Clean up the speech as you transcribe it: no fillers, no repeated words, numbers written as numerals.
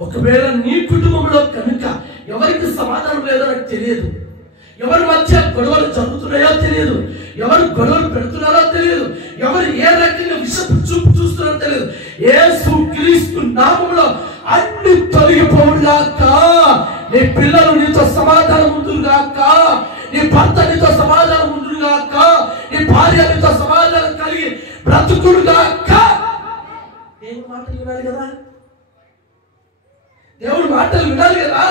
ఒకవేళ నీ కుటుంబంలో కనుక ఎవరికి సమాధానం లేదో నాకు తెలియదు, ఎవరి మధ్య గొడవలు జరుగుతున్నాయో తెలియదు, ఎవరు గొడవలు పెడుతున్నారో తెలియదు, ఎవరు ఏ రకంగా విషపు చూపు చూస్తున్నారో తెలియదు. యేసుక్రీస్తు నామములో అన్ని తొలగిపోవుగాక. నీ పిల్లలు నీతో సమాధానం ఉండుగాక, నీ భర్త నీతో సమాధానం ఉండుగాక, నీ భార్య నీతో సమాధానం కలిగి బ్రతుకుడుగాక. దేవుడి మాటలు వినాలి కదా, దేవుడి మాటలు వినాలి కదా.